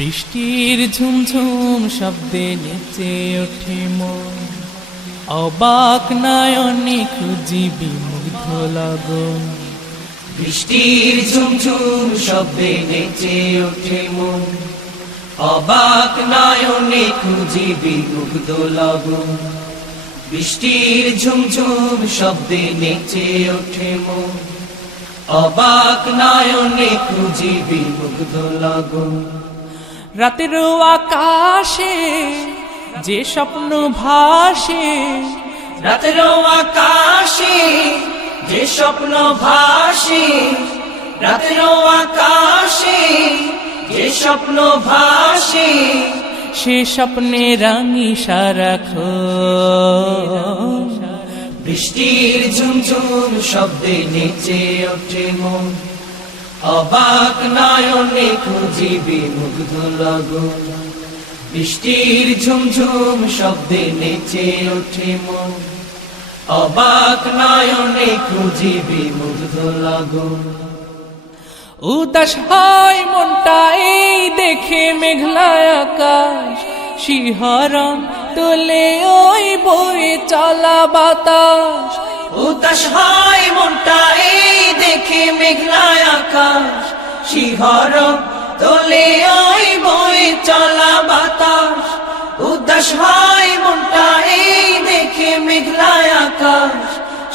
বৃষ্টির ঝুমঝুম শব্দে নেচে ওঠে মন, অবাক নয়নে খুঁজি বিমুগ্ধ লগন। বৃষ্টির ঝুমঝুম শব্দে নেচে ওঠে মন, অবাক নয়নে খুঁজি বিমুগ্ধ লগন। বৃষ্টির ঝুমঝুম শব্দে নেচে ওঠে মন, অবাক নয়নে খুঁজি বিমুগ্ধ লগন। রাতের আকাশে যে স্বপ্ন ভাসে, রাতের আকাশে যে স্বপ্ন ভাসে, রাতের আকাশে যে স্বপ্ন ভাসে, সে স্বপ্নে রাঙি সারাক্ষণ। বৃষ্টির ঝুমঝুম শব্দে নেচে ওঠে মন, অবাক নয়নে খুঁজি বিমুগ্ধ লগন। বৃষ্টির ঝুমঝুম শব্দে নেচে ওঠে মন, অবাক নয়নে খুঁজি বিমুগ্ধ লগন। উদাস হয় মনটা এই দেখে মেঘলা আকাশ, শিহরণ তোলে ওই বয়ে চলা বাতাস। উদাস হয় মনটা এই দেখে মেঘলা আকাশ, শিহরণ তোলে ওই বয়ে চলা বাতাস। উদাস হয় মনটা এই দেখে মেঘলা আকাশ,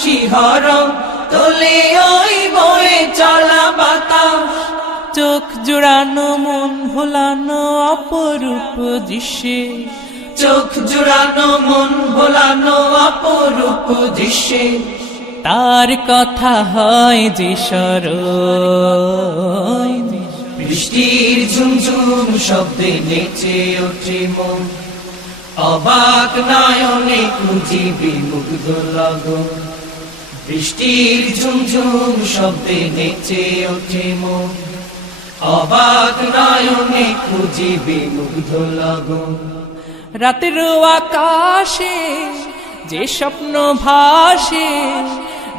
শিহরণ তোলে ওই বয়ে চলা বাতাস। চোখ জোড়ানো মন ভোলানো অপরূপ দৃশ্যে, চোখ জুড়ানো মন ভোলানো অপরূপ দৃশ্যে, তার কথা হয় যে স্মরণ। বৃষ্টির ঝুমঝুম শব্দে নেচে ওঠে মন, অবাক নয়নে খুঁজি বিমুগ্ধ লগন। বৃষ্টির ঝুমঝুম শব্দে নেচে ওঠে মন, অবাক নয়নে খুঁজি বিমুগ্ধ লগন। রাতের আকাশে যে স্বপ্ন ভাসে,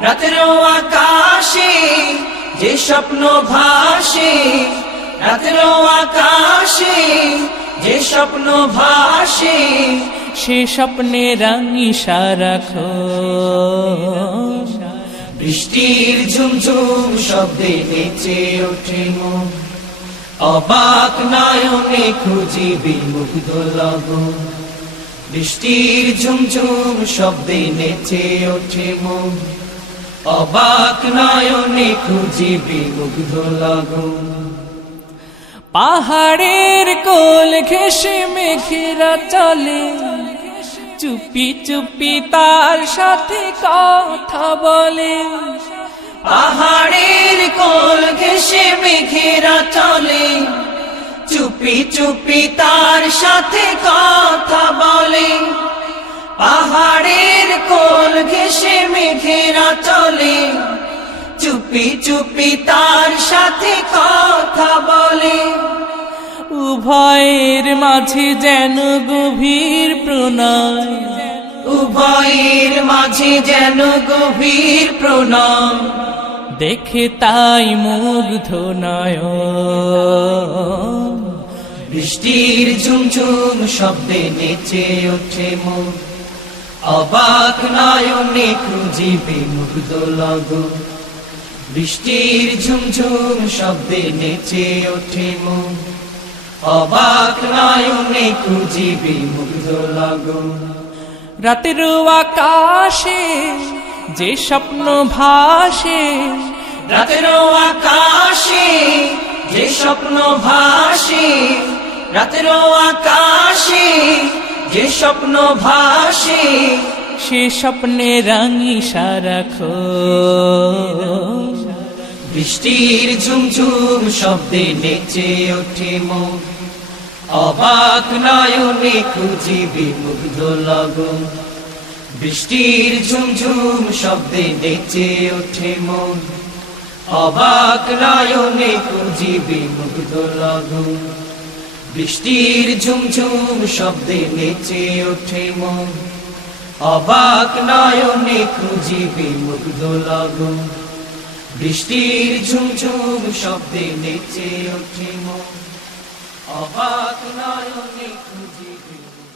রাতের আকাশে যে স্বপ্ন ভাসে, রাতের আকাশে যে স্বপ্ন ভাসে, সে স্বপ্নে রাঙি সারাক্ষণ। বৃষ্টির ঝুমঝুম শব্দে নেচে ওঠে মন, অবাক নয়নে খুঁজি বিমুগ্ধ লগন। বৃষ্টির ঝুমঝুম শব্দে নেচে ওঠে মন, অবাক নয়নে খুঁজি বিমুগ্ধ লগন। পাহাড়ের কোল ঘেঁষে মেঘেরা চলে, চুপি চুপি তার সাথে কথা বলে। পাহাড়ের কোল ঘেঁষে মেঘেরা চলে, চুপি চুপি তার সাথে কথা বলে। পাহাড়ের কোল ঘেঁষে মেঘেরা চলে, চুপি চুপি তার সাথে কথা বলে। উভয়ের মাঝে যেন গভীর প্রণয়, উভয়ের মাঝে যেন গভীর প্রণাম। দেখে তাই মুগ্ধ নয়ন। বৃষ্টির ঝুমঝুম শব্দে নেচে ওঠে মন, অবাক নয়নে খুঁজি বিমুগ্ধ লগন। বৃষ্টির ঝুমঝুম শব্দে নেচে ওঠে মন, অবাক নয়নে খুঁজি বিমুগ্ধ লগন। রাতের আকাশে যে স্বপ্ন ভাসে, রাতের আকাশে যে স্বপ্ন ভাসে, রাতের আকাশে যে স্বপ্ন ভাসে, সে স্বপ্নে রাঙি সারাক্ষণ। বৃষ্টির ঝুমঝুম শব্দে নেচে ওঠে মন, অবাক নয়নে খুঁজি বিমুগ্ধ লগন। বৃষ্টির ঝুমঝুম শব্দে নেচে ওঠে মন, অবাক নয়নে খুঁজি বিমুগ্ধ লগন। বৃষ্টির ঝুমঝুম শব্দে নেচে ওঠে মন, অবাক নয়নে খুঁজি বিমুগ্ধ লগন। বৃষ্টির ঝুমঝুম শব্দে নেচে ওঠে মন, অবাক নয়নে খুঁজি বিমুগ্ধ